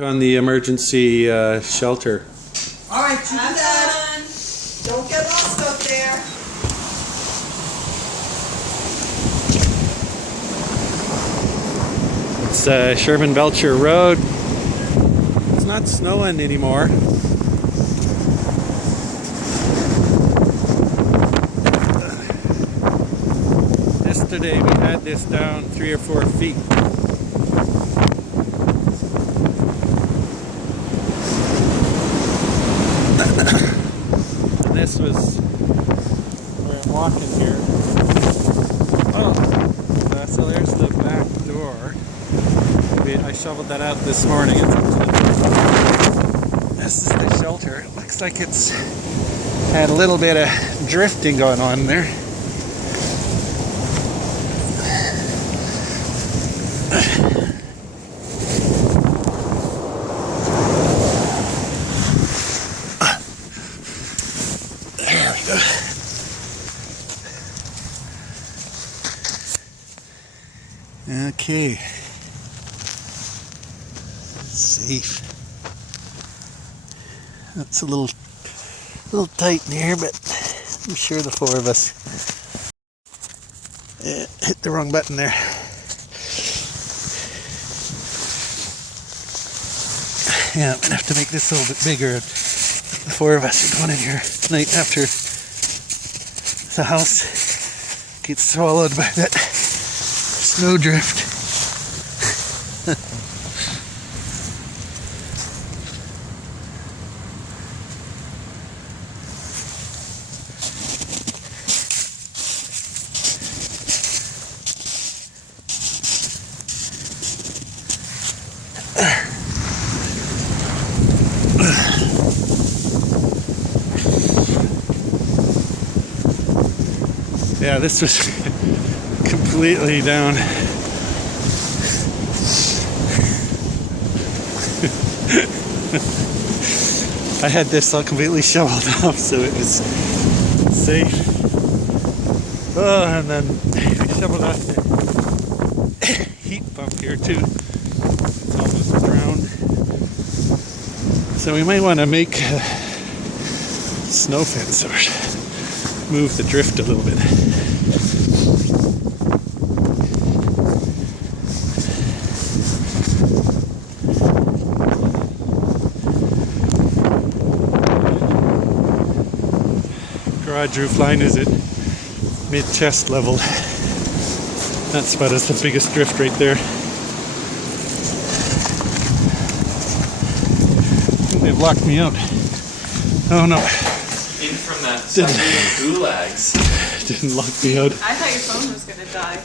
On the emergency shelter. All right, you do that. Don't get lost up there. It's Sherman Belcher Road. It's not snowing anymore. Yesterday we had this down 3 or 4 feet. And this was where I'm walking here. Oh, so there's the back door. I shoveled that out this morning. It's up to the door. This is the shelter. It looks like it's had a little bit of drifting going on there. There we go. Okay. Safe. That's a little tight in here, but I'm sure the 4 of us hit the wrong button there. Yeah, I'm gonna have to make this a little bit bigger. The 4 of us are going in here tonight after the house gets swallowed by that snowdrift. Yeah, this was completely down. I had this all completely shoveled off, so it was safe. Oh, and then I shoveled off the heat pump here too. It's almost drowned. So we might want to make a snow fence or move the drift a little bit. Garage roof line is at mid-chest level. That spot is the biggest drift right there. They've locked me out. Oh no. In from that suburban gulags. Didn't lock me out. I thought your phone was gonna die.